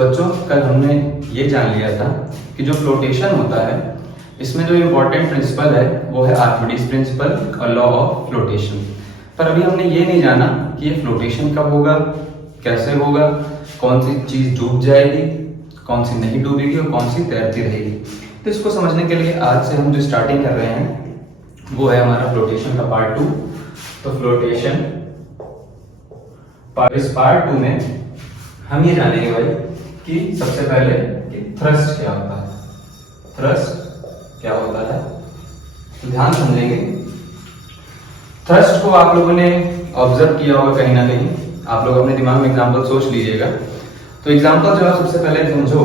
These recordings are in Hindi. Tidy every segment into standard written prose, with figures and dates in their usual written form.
बच्चों, कल हमने ये जान लिया था कि जो फ्लोटेशन होता है इसमें जो इम्पोर्टेंट प्रिंसिपल है वो है आर्किमिडीज प्रिंसिपल और लॉ ऑफ फ्लोटेशन। पर अभी हमने ये नहीं जाना कि ये फ्लोटेशन कब होगा, कैसे होगा, कौन सी चीज़ डूब जाएगी, कौन सी नहीं डूबेगी और कौन सी तैरती रहेगी। तो इसको समझने के लिए आज से हम जो स्टार्टिंग कर रहे हैं वो है हमारा फ्लोटेशन का पार्ट 2। तो फ्लोटेशन इस पार्ट 2 में हम ये जानेंगे भाई कि सबसे पहले कि थ्रस्ट क्या होता है। थ्रस्ट क्या होता है तो ध्यान समझेंगे। थ्रस्ट को आप लोगों ने ऑब्जर्व किया होगा कहीं ना कहीं, आप लोग अपने दिमाग में एग्जांपल सोच लीजिएगा। तो एग्जांपल जो आप सबसे पहले समझो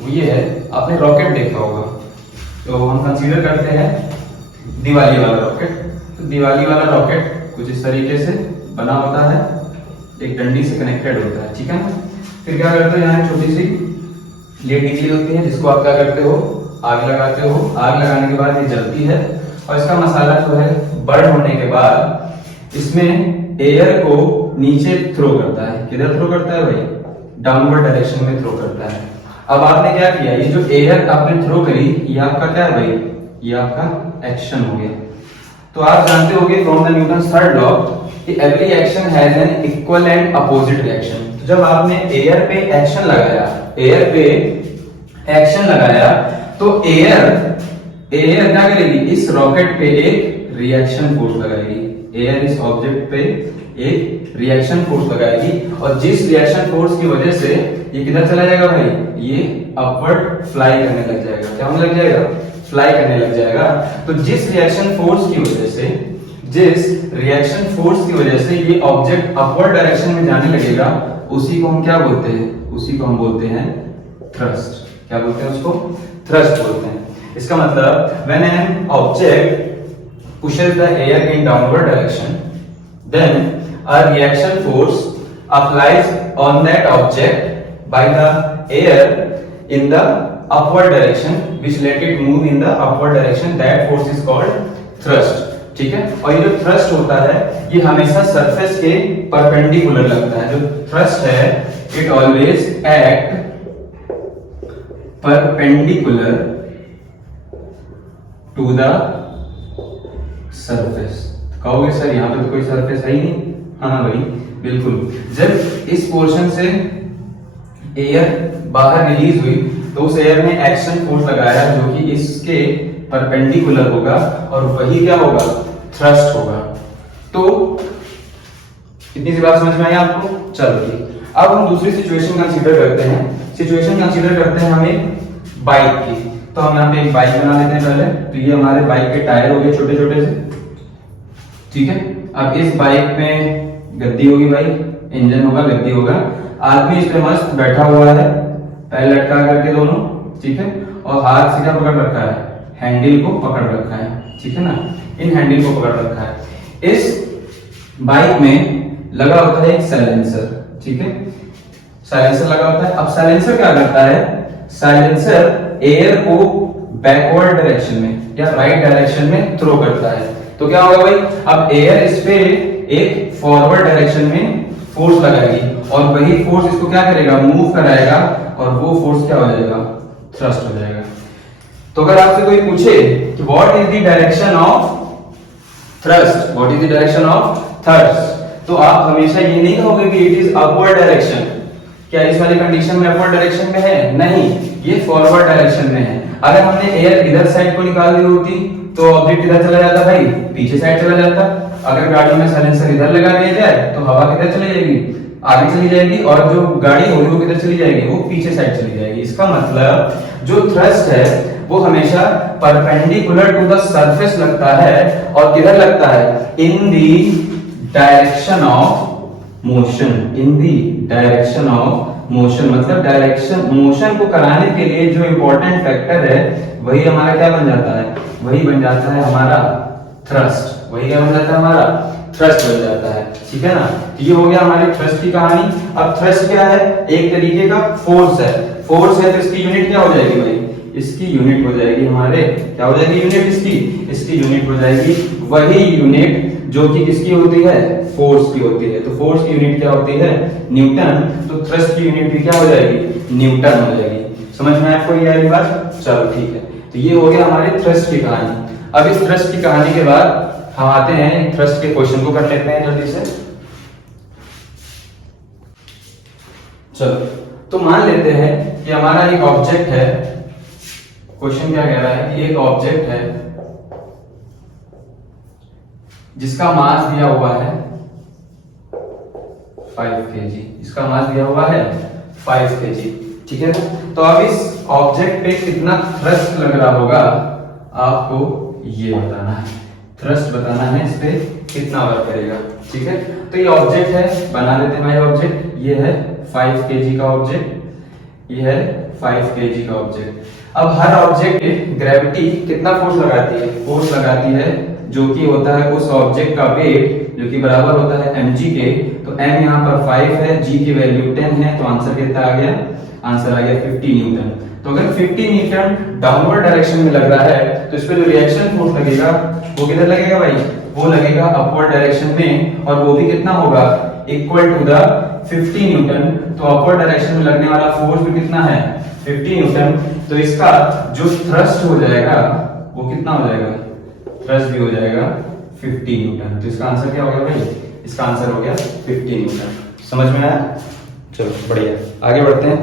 वो ये है, आपने रॉकेट देखा होगा। तो हम कंसीडर करते हैं दिवाली वाला रॉकेट। तो दिवाली वाला रॉकेट कुछ इस तरीके से बना होता है, एक डंडी से कनेक्टेड होता है, ठीक है ना। फिर क्या करते हो, यहाँ छोटी सी लेड निकली होती है जिसको आप क्या करते हो, आग लगाते हो। आग लगाने के बाद ये जलती है और इसका मसाला जो है बर्न होने के बाद इसमें एयर को नीचे थ्रो करता है। किधर थ्रो करता है भाई? डाउनवर्ड डायरेक्शन में थ्रो करता है। अब आपने क्या किया, ये जो एयर आपने थ्रो करी ये आपका क्या है भाई? ये आपका एक्शन हो गया। तो आप जानते होंगे from the Newton's third law कि every action has an equal and opposite reaction. तो जब आपने एयर पे एक्शन लगाया, एयर पे एक्शन लगाया तो एयर क्या करेगी? इस रॉकेट पे एक रिएक्शन फोर्स लगाएगी। एयर इस ऑब्जेक्ट पे एक रिएक्शन फोर्स लगाएगी और जिस रिएक्शन फोर्स की वजह से ये किधर चला जाएगा भाई? ये अपवर्ड फ्लाई करने लग जाएगा। क्या होने लग जाएगा? फ्लाई करने लग जाएगा। तो जिस रिएक्शन फोर्स की वजह से ये ऑब्जेक्ट अपवर्ड डायरेक्शन में जाने लगेगा, उसी को हम क्या बोलते हैं? उसी को हम बोलते हैं थ्रस्ट। क्या बोलते हैं उसको? थ्रस्ट बोलते हैं। इसका मतलब when an object pushes the air in downward direction, then a reaction force applies on that object by the air in the upward direction, which let it move in the upward direction. That force is called thrust. ठीक है। और ये जो थ्रस्ट होता है ये हमेशा सरफेस के परपेंडिकुलर लगता है। जो थ्रस्ट है it always act perpendicular to the surface. कहोगे सर यहाँ पे तो कोई सरफेस है ही नहीं। हाँ भाई बिल्कुल। जब इस पोर्शन से एयर बाहर रिलीज हुई तो उस एयर ने एक्शन फोर्स लगाया जो कि इसके परपेंडिकुलर होगा और वही क्या होगा? थ्रस्ट होगा। तो इतनी सी बात समझ में आई आपको? चलो अब हम दूसरी सिचुएशन कंसीडर करते हैं। सिचुएशन कंसीडर करते हैं हमें बाइक की। तो हम यहाँ पे एक बाइक बना लेते हैं पहले। तो ये हमारे बाइक के टायर हो गए छोटे छोटे से, ठीक है। अब इस बाइक में गद्दी होगी भाई, इंजन होगा, गद्दी होगा। आदमी इस पे मस्त बैठा हुआ है, पैर लटका करके दोनों, ठीक है। और हाथ से क्या पकड़ रखा है? हैंडल को पकड़ रखा है, ठीक है ना। इन हैंडल को पकड़ रखा है। इस बाइक में लगा होता है एक साइलेंसर, ठीक है। साइलेंसर लगा होता है। अब साइलेंसर क्या करता है? साइलेंसर एयर को बैकवर्ड डायरेक्शन में या राइट डायरेक्शन में थ्रो करता है। तो क्या होगा भाई? अब एयर इस पे एक फॉरवर्ड डायरेक्शन में फोर्स लगाएगी और वही फोर्स इसको क्या करेगा? मूव कराएगा और वो फोर्स क्या हो जाएगा? थ्रस्ट हो जाएगा। तो अगर आपसे कोई पूछे कि what is the direction of thrust, what is the direction of thrust, तो आप हमेशा ये नहीं कहोगे कि इट इज अपवर्ड डायरेक्शन। क्या इस वाली कंडीशन में अपवर्ड डायरेक्शन में है? नहीं, ये फॉरवर्ड डायरेक्शन में है। अगर हमने एयर इधर साइड को निकाल दी होती तो ऑब्जेक्ट इधर चला जाता भाई, पीछे साइड चला जाता। अगर गाड़ी में साइलेंसर इधर लगा दिया जाए तो हवा किधर चली जाएगी? आगे चली जाएगी। और जो गाड़ी होगी वो किधर चली जाएगी? वो पीछे साइड चली जाएगी। इसका मतलब जो थ्रस्ट है वो हमेशा परपेंडिकुलर टू द सरफेस लगता है। और किधर लगता है? In the direction of motion. In the direction of motion मतलब डायरेक्शन मोशन को कराने के लिए जो इंपॉर्टेंट फैक्टर है वही हमारा क्या बन जाता है? वही बन जाता है हमारा थ्रस्ट। वही क्या बन जाता है? हमारा थ्रस्ट बन जाता है, ठीक है ना। ये हो गया हमारी थ्रस्ट की कहानी। अब थ्रस्ट क्या है? एक तरीके का फोर्स है। फोर्स है तो इसकी यूनिट क्या हो जाएगी भाई? इसकी यूनिट हो जाएगी हमारे, क्या हो जाएगी यूनिट? इसकी यूनिट हो जाएगी वही यूनिट जो कि किसकी होती है? फोर्स की होती है। तो फोर्स की यूनिट क्या होती है? न्यूटन। तो थ्रस्ट की यूनिट भी क्या हो जाएगी? न्यूटन हो जाएगी। समझ में आपको ये वाली बात? चलो ठीक है, तो ये हो गया हमारे थ्रस्ट की कहानी। अब इस थ्रस्ट की कहानी के बाद हम आते हैं थ्रस्ट के क्वेश्चन को कर लेते हैं जल्दी से। चलो, तो मान लेते हैं कि हमारा एक ऑब्जेक्ट है। क्वेश्चन क्या कह रहा है कि एक ऑब्जेक्ट है जिसका मास दिया हुआ है 5 kg। इसका मास दिया हुआ है 5 kg, ठीक है। तो अब इस ऑब्जेक्ट पे कितना थ्रस्ट लग रहा होगा आपको ये बताना है। थ्रस्ट बताना है, इस पे कितना वर्क करेगा, ठीक है। तो ये ऑब्जेक्ट है, बना देते हैं भाई ऑब्जेक्ट। ये है 5 kg का ऑब्जेक्ट, ये है 5 kg का ऑब्जेक्ट। अब हर ऑब्जेक्ट पे ग्रेविटी कितना फोर्स लगाती है? फोर्स लगाती है जो कि होता है उस ऑब्जेक्ट का वेट, जो कि बराबर होता है mg के। तो m यहाँ पर 5 है, g की वैल्यू 10 है, तो आंसर कितना आ गया? आंसर आ गया 50 न्यूटन। तो अगर 50 न्यूटन डाउनवर्ड डायरेक्शन में लग रहा है तो इस पे जो रिएक्शन फोर्स लगेगा वो किधर लगेगा भाई? वो लगेगा अपवर्ड डायरेक्शन में, और वो भी कितना होगा? Equal to the 50 newton. तो अपवर्ड डायरेक्शन में लगने वाला फोर्स भी कितना है? 50 न्यूटन। तो इसका जो थ्रस्ट हो जाएगा वो कितना हो जाएगा? थ्रस्ट भी हो जाएगा 50 न्यूटन। तो इसका आंसर क्या हो गया भाई? इसका आंसर हो गया 50 न्यूटन। समझ में आया? चलो बढ़िया, आगे बढ़ते हैं।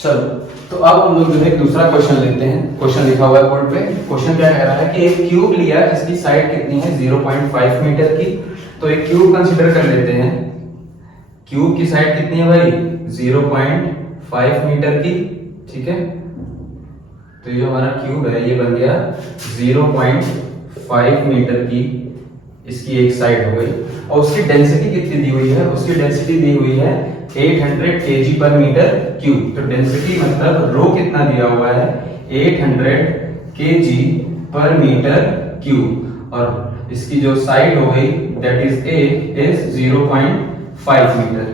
चलो, तो अब हम लोग जो है दूसरा क्वेश्चन लेते हैं। क्वेश्चन लिखा हुआ है बोर्ड पे। क्वेश्चन क्या कह रहा है कि एक क्यूब लिया जिसकी साइड कितनी है? 0.5 मीटर की। तो एक क्यूब कंसीडर कर लेते हैं। क्यूब की साइड कितनी है भाई? 0.5 मीटर की, ठीक है। तो ये हमारा क्यूब है, ये बन गया 0.5 मीटर की, इसकी एक साइड हो गई। और उसकी डेंसिटी कितनी दी हुई है? उसकी डेंसिटी दी हुई है 800 kg पर मीटर क्यूब। तो डेंसिटी मतलब रो कितना दिया हुआ है? 800 kg पर मीटर क्यूब। और इसकी जो साइड हो गई that is a is 0.5 metre,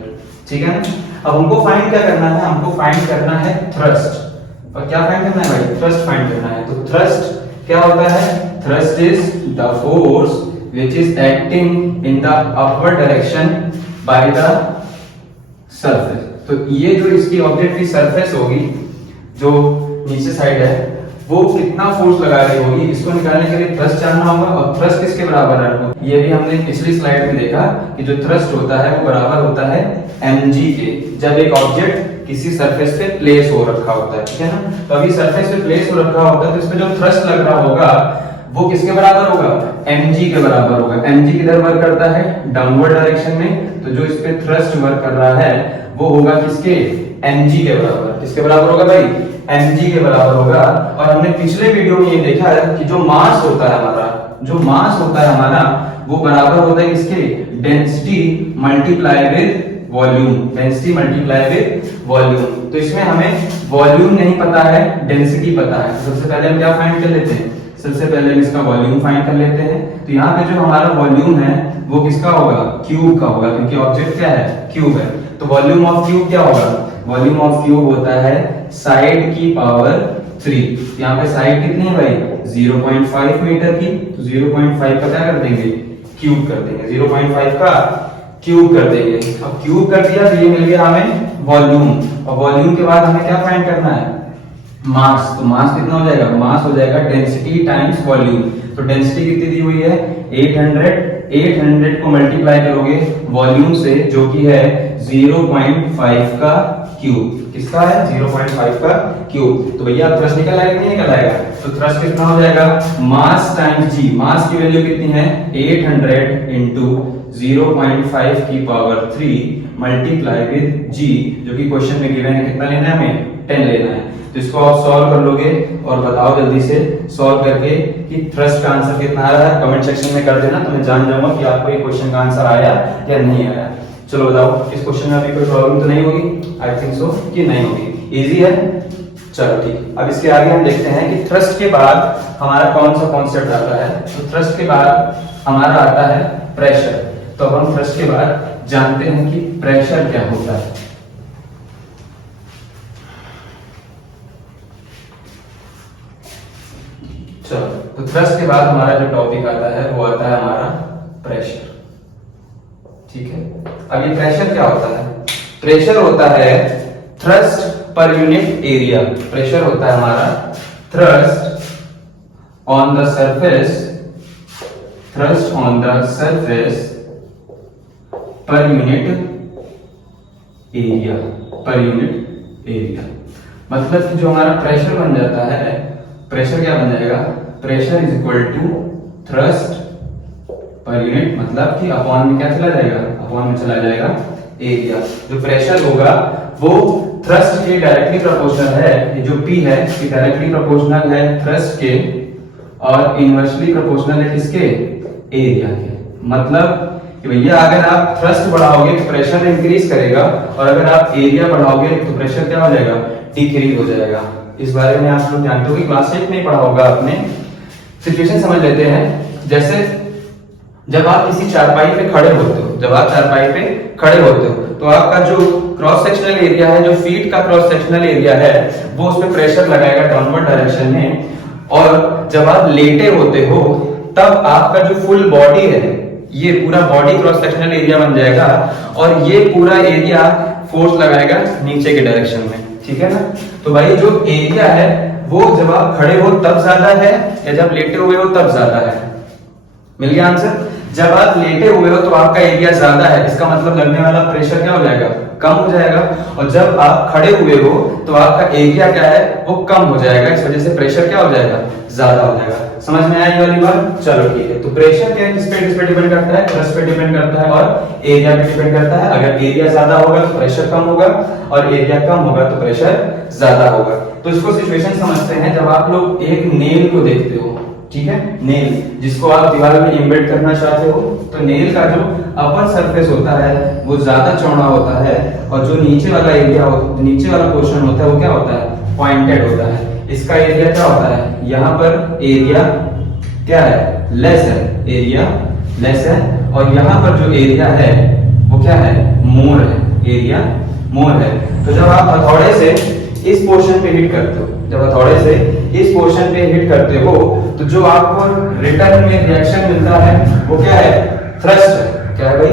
ठीक है। अब हमको फाइंड क्या करना है? हमको फाइंड करना है थ्रस्ट। और क्या फाइंड करना है भाई? थ्रस्ट फाइंड करना है। तो थ्रस्ट क्या होता है? Thrust is the force which is acting in the upward direction by the surface। तो ये जो इसकी ऑब्जेक्ट की सरफेस होगी, जो नीचे साइड है, वो कितना फोर्स लगा रही होगी, इसको निकालने के लिए थ्रस्ट जानना होगा। और थ्रस्ट किसके बराबर है? ये भी हमने पिछली स्लाइड में देखा कि जो थ्रस्ट होता है वो बराबर होता है mg के, जब एक ऑब्जेक्ट किसी सरफेस पे प्लेस हो रखा होता है, ठीक है ना। तो अभी सरफेस पे प्लेस हो रखा होता है तो इस पे जो थ्रस्ट लग रहा होगा वो किसके बराबर होगा? mg के बराबर होगा। mg किधर वर्क करता है? डाउनवर्ड डायरेक्शन में। तो जो इस पे थ्रस्ट वर्क कर रहा है वो होगा किसके? mg के बराबर। किसके बराबर होगा भाई? mg के बराबर होगा। और हमने पिछले वीडियो में ये देखा है कि जो मास होता है हमारा, जो मास होता है हमारा, वो बराबर होता है किसके? Density multiply with volume. Density multiply with volume. तो इसमें हमें वॉल्यूम नहीं पता है, डेंसिटी पता है। सबसे पहले हम क्या फाइंड कर लेते हैं? सबसे पहले हम इसका वॉल्यूम फाइंड कर लेते हैं। तो यहाँ पे जो हमारा वॉल्यूम है वो किसका होगा? क्यूब का होगा, क्योंकि ऑब्जेक्ट क्या है? क्यूब है। तो वॉल्यूम ऑफ क्यूब क्या होगा? वॉल्यूम ऑफ क्यूब होता है साइड की पावर 3। यहाँ पे साइड कितनी है भाई? 0.5 मीटर की। तो 0.5 का क्या कर देंगे? क्यूब कर देंगे। 0.5 का क्यूब कर देंगे। अब क्यूब कर दिया तो ये मिल गया हमें वॉल्यूम। और वॉल्यूम के बाद हमें क्या फाइंड करना है? मास। तो मास कितना हो जाएगा? मास हो जाएगा डेंसिटी टाइम्स वॉल्यूम। तो डेंसिटी कितनी दी हुई है? 800। 800 को मल्टीप्लाई करोगे वॉल्यूम से, जो कि है 0.5 का क्यूब। किसका है? 0.5 का क्यूब। तो भैया थ्रस्ट निकल आएगा नहीं निकल आएगा? तो थ्रस्ट कितना हो जाएगा? मास टाइम्स जी। मास की वैल्यू कितनी है? 800 इंटू 0.5 की पावर 3 मल्टीप्लाई विद जी, जो कि क्वेश्चन में गिवन है। कितना लेना है हमें? 10 लेना है। तो इसको आप सॉल्व कर लोगे और बताओ जल्दी से सॉल्व करके कि थ्रस्ट का आंसर कितना आ रहा है। कमेंट सेक्शन में कर देना, तो मैं जान जाऊंगा कि आपको ये क्वेश्चन का आंसर आया या नहीं आया। चलो बताओ, इस क्वेश्चन में अभी कोई प्रॉब्लम तो नहीं होगी? आई थिंक सो कि नहीं होगी। इजी है। चलो ठीक, अब इसके आगे हम देखते हैं कि थ्रस्ट के बाद हमारा कौन सा कॉन्सेप्ट आता है। तो थ्रस्ट के बाद हमारा आता है प्रेशर। तो अब हम थ्रस्ट के बाद जानते हैं कि प्रेशर क्या होता है। चलो, तो थ्रस्ट के बाद हमारा जो टॉपिक आता है वो आता है हमारा प्रेशर, ठीक है। अब ये प्रेशर क्या होता है? प्रेशर होता है thrust per unit area, pressure होता है हमारा thrust on the surface, thrust on the surface per unit area, per unit area. मतलब कि जो हमारा प्रेशर बन जाता है, प्रेशर क्या बन जाएगा, pressure is equal to thrust per unit, मतलब कि अपॉन में क्या चला जाएगा, अपॉन में चला जाएगा एरिया। जो प्रेशर होगा वो थ्रस्ट के डायरेक्टली प्रोपोर्शनल है, ये जो P है ये डायरेक्टली प्रोपोर्शनल है थ्रस्ट के और इनवर्सली प्रोपोर्शनल है किसके, एरिया के। मतलब कि भैया अगर आप थ्रस्ट बढ़ाओगे तो प्रेशर इंक्रीज करेगा और अगर आप एरिया बढ़ाओगे तो प्रेशर क्या हो जाएगा, डिक्रीज हो जाएगा। इस बारे में आप लोग जानते हो कि क्लास 8 में पढ़ा होगा आपने। सिचुएशन समझ लेते हैं। जैसे जब आप किसी चारपाई पे खड़े होते हो, जब आप चारपाई पे खड़े होते हो तो आपका जो क्रॉस सेक्शनल एरिया है, जो फीट का क्रॉस सेक्शनल एरिया है, वो उस पे प्रेशर लगाएगा डाउनवर्ड डायरेक्शन में। और जब आप लेटे होते हो तब आपका जो फुल बॉडी है, ये पूरा बॉडी क्रॉस सेक्शनल एरिया बन जाएगा और ये पूरा एरिया फोर्स लगाएगा नीचे के डायरेक्शन में, ठीक है ना। तो भाई जो एरिया है वो जब आप खड़े हो तब ज्यादा है या जब लेटे हुए हो तब ज्यादा है, मिल गया आंसर। जब आप लेटे हुए हो तो आपका एरिया ज्यादा है, इसका मतलब लगने वाला प्रेशर क्या हो जाएगा, कम हो जाएगा। और जब आप खड़े हुए हो तो आपका एरिया क्या है, वो कम हो जाएगा, इस वजह से प्रेशर क्या हो जाएगा, ज्यादा हो जाएगा। समझ में आई वाली बात? चलो ठीक है। तो प्रेशर क्या किस पे डिपेंड करता है, थ्रस्ट पे डिपेंड करता है और एरिया पे डिपेंड करता है। अगर एरिया ज्यादा होगा तो प्रेशर कम होगा और एरिया कम होगा तो प्रेशर ज्यादा होगा। तो इसको सिचुएशन समझते हैं। जब आप लोग एक नेल को देखते हो, ठीक है, नेल जिसको आप दीवार में एम्बेड करना चाहते हो, तो नेल का जो अपर सरफेस होता है वो ज्यादा चौड़ा होता है और जो नीचे वाला एरिया, नीचे वाला पोर्शन होता है वो क्या होता है, पॉइंटेड होता है। इसका एरिया क्या होता है, यहाँ पर एरिया क्या है, लेस है, एरिया लेस है। और यहाँ पर जो एरिया है वो क्या है, मोर है, एरिया मोर है। तो जब आप हथौड़े से इस पोर्शन पे हिट करते हो, जब हथौड़े से इस पोर्शन पे हिट करते हो तो जो आपको रिटर्न में रिएक्शन मिलता है वो क्या है, थ्रस्ट है। क्या है भाई,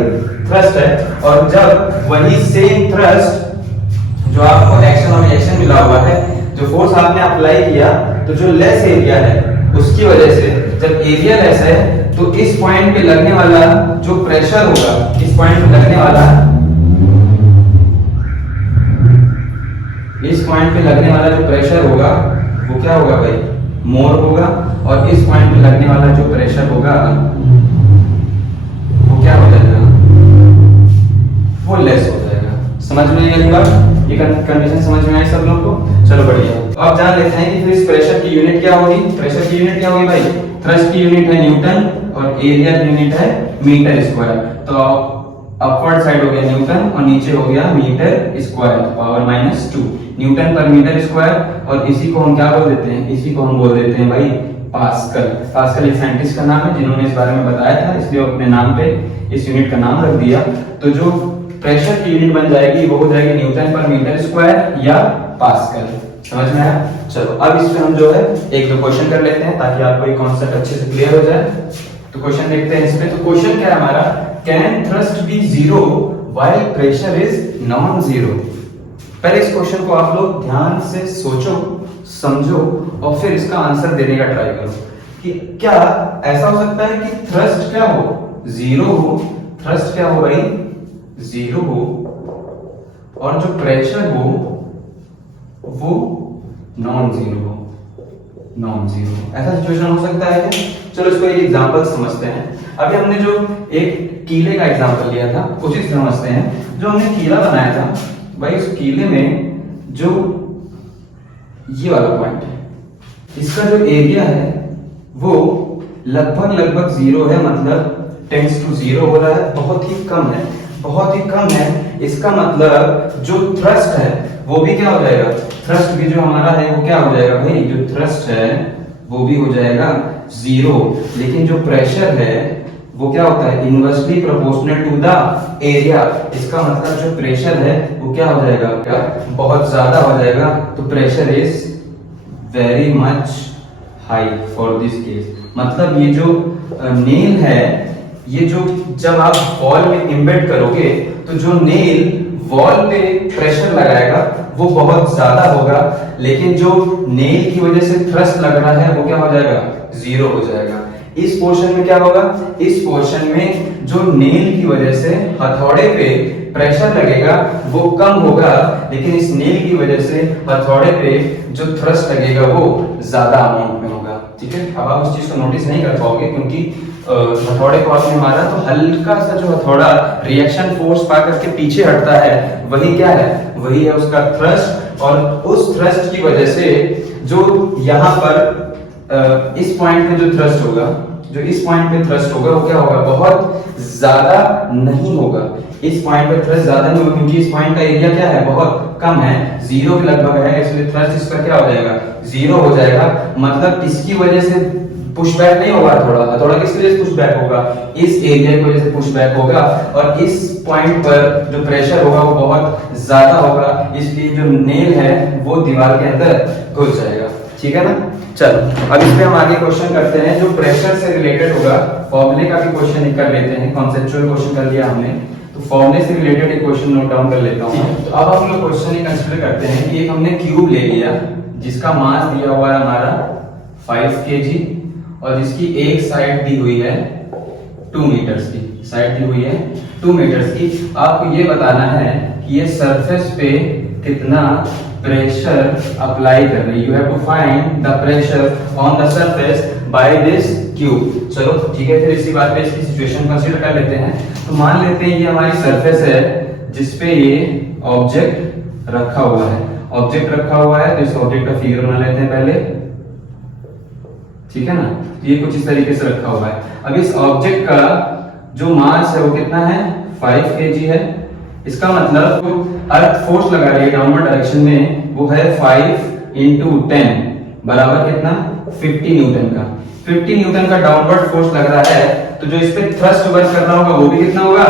थ्रस्ट है। और जब वही सेम थ्रस्ट जो आपको एक्शन और रिएक्शन मिला हुआ है, जो फोर्स आपने अप्लाई किया, तो जो लेस एरिया है उसकी वजह से जब एरिया लेस है तो इस पॉइंट पे लगने वाला जो प्रेशर होगा, इस पॉइंट पे लगने वाला, इस पॉइंट पे लगने वाला जो प्रेशर होगा वो क्या होगा भाई, मोर होगा। और इस पॉइंट पे लगने वाला जो प्रेशर होगा वो क्या हो जाएगा, वो लेस हो जाएगा। समझ में आई बात? ये कंडीशन समझ में आई सब लोग को? चलो बढ़िया। तो अब जान लेते हैं कि फिर इस प्रेशर की यूनिट क्या होगी। प्रेशर की यूनिट क्या होगी भाई, थ्रस्ट की यूनिट है न्यूटन और एरिया की यूनिट है मीटर स्क्वायर। तो अपवर्ड साइड हो गया न्यूटन और नीचे हो गया मीटर स्क्वायर, पावर -2 न्यूटन पर मीटर स्क्वायर। और इसी को हम क्या बोल देते हैं, इसी को हम बोल देते हैं भाई पास्कल। पास्कल एक साइंटिस्ट का नाम है जिन्होंने इस बारे में बताया था, इसलिए अपने नाम पे इस यूनिट का नाम रख दिया। तो जो प्रेशर की यूनिट बन जाएगी वो हो जाएगी न्यूटन पर मीटर स्क्वायर या पास्कल। समझ में आया? चलो अब इसमें हम जो है एक दो क्वेश्चन कर लेते हैं ताकि आपको ये कॉन्सेप्ट अच्छे से क्लियर हो जाए। तो क्वेश्चन देखते हैं इसमें। तो क्वेश्चन क्या है हमारा, can thrust be zero while pressure is non zero. पहले इस क्वेश्चन को आप लोग ध्यान से सोचो, समझो और फिर इसका आंसर देने का ट्राई करो कि क्या ऐसा हो सकता है कि थ्रस्ट क्या हो, जीरो हो। थ्रस्ट क्या हो भाई, जीरो हो और जो प्रेशर हो वो नॉन जीरो हो, नॉन जीरो। ऐसा सिचुएशन हो सकता है क्या? चलो इसको एक एग्जांपल समझते हैं। अभी हमने जो एक कीले का एग्जांपल लिया था उसी से समझते हैं। जो हमने कीला बनाया था भाई, उस कीले में जो ये वाला पॉइंट है, इसका जो एरिया है वो लगभग जीरो है, मतलब टेंड्स टू जीरो हो रहा है, बहुत ही कम है, बहुत ही कम है। इसका मतलब जो थ्रस्ट है वो भी क्या हो जाएगा, थ्रस्ट भी जो हमारा है वो क्या हो जाएगा भाई, जो थ्रस्ट है वो भी हो जाएगा जीरो। लेकिन जो प्रेशर है वो क्या होता है, inversely proportional to the area. इसका मतलब जो प्रेशर है वो क्या हो जाएगा, क्या बहुत ज्यादा हो जाएगा। तो pressure is very much high for this case. मतलब ये जो नेल है, ये जो जब आप बॉल में एम्बेड करोगे तो जो नेल वॉल पे प्रेशर लगाएगा वो बहुत ज्यादा होगा, लेकिन जो नेल की वजह से थ्रस्ट लग रहा है वो क्या हो जाएगा, जीरो हो जाएगा। इस पोर्शन में क्या होगा, इस पोर्शन में जो नेल की वजह से हथौड़े पे प्रेशर लगेगा वो कम होगा, लेकिन इस नेल की वजह से हथौड़े पे जो थ्रस्ट लगेगा वो ज्यादा अमाउंट में होगा। ठीक है, अब आप उस चीज को नोटिस नहीं कर पाओगे क्योंकि हथौड़े को आपने मारा तो हल्का सा जो हथौड़ा रिएक्शन फोर्स पा करके पीछे हटता है, वही क्या है, वही है उसका थ्रस्ट। और उस थ्रस्ट की वजह से जो यहाँ पर इस पॉइंट पे जो थ्रस्ट होगा, जो इस पॉइंट पे थ्रस्ट होगा वो क्या होगा, बहुत ज्यादा नहीं होगा। इस पॉइंट पे थ्रस्ट ज्यादा नहीं होगा क्योंकि इस पॉइंट का एरिया क्या है, बहुत कम है, जीरो के लगभग है, इसलिए थ्रस्ट इसका क्या हो जाएगा, जीरो हो जाएगा। मतलब इसकी वजह से पुशबैक नहीं होगा, हथौड़ा किसकी वजह से पुशबैक होगा, इस एरिया की वजह से पुशबैक होगा। और इस पॉइंट पर जो प्रेशर होगा वो बहुत ज्यादा होगा, इसलिए जो नेल है वो दीवार के अंदर घुस जाएगा। ठीक है ना। चलो अब इस पे हम आगे क्वेश्चन करते हैं जो प्रेशर से रिलेटेड होगा। फॉर्मूले का भी क्वेश्चन कर लेते हैं, कॉन्सेप्चुअल क्वेश्चन कर लिया हमने, तो फॉर्मूले से रिलेटेड एक क्वेश्चन नोट डाउन कर लेता हूं। तो अब हम लोग क्वेश्चन ये कंसीडर करते हैं कि एक हमने क्यूब ले लिया जिसका मास दिया हुआ है हमारा 5 kg और जिसकी एक साइड दी हुई है 2 मीटर्स की, साइड दी हुई है 2 मीटर्स की। आपको ये बताना है कि ये सरफेस पे कितना प्रेशर अप्लाई कर रही है। You have to find the pressure on the surface by this cube. चलो ठीक है, फिर इसी बात पे इसकी सिचुएशन कंसीडर कर लेते हैं। तो मान लेते हैं ये हमारी सरफेस है जिसपे ये ऑब्जेक्ट रखा हुआ है, ऑब्जेक्ट रखा हुआ है। तो इस ऑब्जेक्ट का फिगर बना लेते हैं पहले, ठीक है ना। तो ये कुछ इस तरीके से रखा हुआ है। अब इस ऑब्जेक्ट का जो मास है वो कितना है, 5 kg है। इसका मतलब अर्थ फोर्स लगा रही है डाउनवर्ड डायरेक्शन में, वो है 5 into 10 बराबर कितना, 50 न्यूटन का। 50 न्यूटन का डाउनवर्ड फोर्स लग रहा है, तो जो इस पे थ्रस्ट वर्क कर रहा होगा वो भी कितना होगा,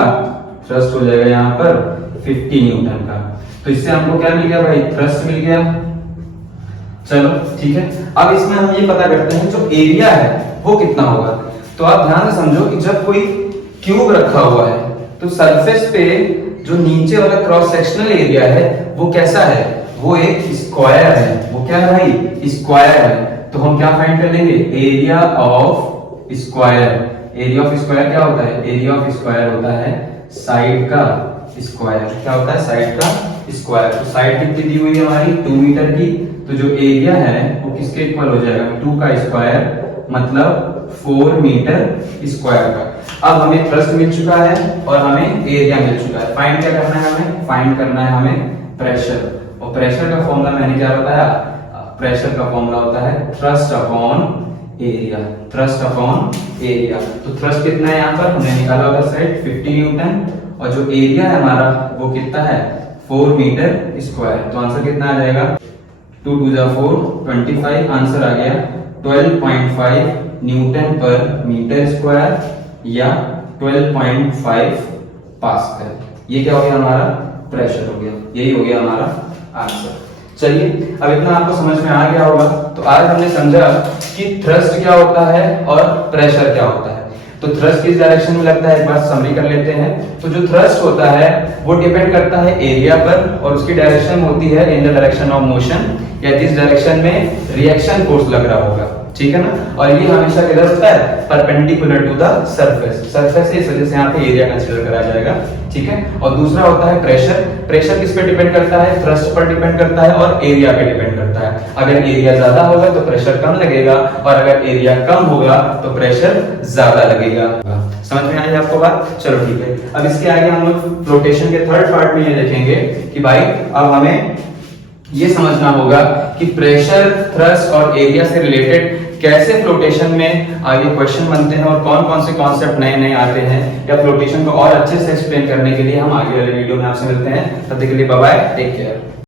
थ्रस्ट हो जाएगा यहाँ पर 50 न्यूटन का। तो इससे हमको क्या मिल गया भाई, थ्रस्ट मिल गया। चलो ठीक है, अब इसमें हम ये पता करते हैं जो एरिया है वो कितना होगा। तो आप ध्यान से समझो कि जब कोई क्यूब रखा हुआ है तो सरफेस पे जो नीचे वाला क्रॉस सेक्शनल एरिया है वो कैसा है, वो एक स्क्वायर है। वो क्या है भाई, स्क्वायर है। तो हम क्या फाइंड कर लेंगे, area of square. Area of square क्या होता है, एरिया ऑफ स्क्वायर होता है साइड का स्क्वायर। क्या होता है, साइड का स्क्वायर। तो साइड कितनी दी हुई है हमारी, 2 मीटर की। तो जो एरिया है वो किसके इक्वल हो जाएगा, 2 का स्क्वायर मतलब 4 मीटर स्क्वायर का। अब हमें थ्रस्ट मिल चुका है और हमें एरिया मिल चुका है। फाइंड क्या करना है हमें, फाइंड करना है हमें प्रेशर। और प्रेशर का फॉर्मूला मैंने क्या बताया, प्रेशर का फॉर्मूला होता है thrust upon area, thrust upon area. तो थ्रस्ट कितना है यहाँ पर हमने निकाला उधर साइड 50 न्यूटन, और जो एरिया है हमारा वो कितना है 4 मीटर स्क्वायर। तो आंसर कितना आ जाएगा, 2 2 जा 4 25, आंसर आ गया 12.5 न्यूटन पर मीटर स्क्वायर या 12.5 पास्कल। ये क्या हो गया हमारा, प्रेशर हो गया। यही हो गया हमारा आंसर। चलिए अब इतना आपको समझ में आ गया होगा। तो आज हमने समझा कि थ्रस्ट क्या होता है और प्रेशर क्या होता है। तो थ्रस्ट किस डायरेक्शन में लगता है, एक बार समरी कर लेते हैं। तो जो थ्रस्ट होता है वो डिपेंड करता है एरिया पर, और उसकी डायरेक्शन होती है in the direction of motion, या जिस डायरेक्शन में रिएक्शन फोर्स लग रहा होगा, ठीक है ना। और ये हमेशा किधर होता है, perpendicular to the surface. Surface से इस वजह से यहाँ पे एरिया कंसीडर करा जाएगा, ठीक है। और दूसरा होता है प्रेशर। प्रेशर किस पे डिपेंड करता है, थ्रस्ट पर डिपेंड करता है और एरिया पे डिपेंड करता है। अगर एरिया ज्यादा होगा तो प्रेशर कम लगेगा, और अगर एरिया कम होगा तो प्रेशर ज्यादा लगेगा। समझ में आई आपको बात। चलो ठीक है, अब इसके आगे हम लोग फ्लोटेशन के थर्ड पार्ट में ये देखेंगे कि भाई अब हमें ये समझना होगा कि प्रेशर, थ्रस्ट और एरिया से रिलेटेड कैसे फ्लोटेशन में आगे क्वेश्चन बनते हैं और कौन कौन से कॉन्सेप्ट नए नए आते हैं, या फ्लोटेशन को और अच्छे से एक्सप्लेन करने के लिए हम आगे वाले वीडियो में आपसे मिलते हैं। तब तक के लिए बाय बाय, टेक केयर।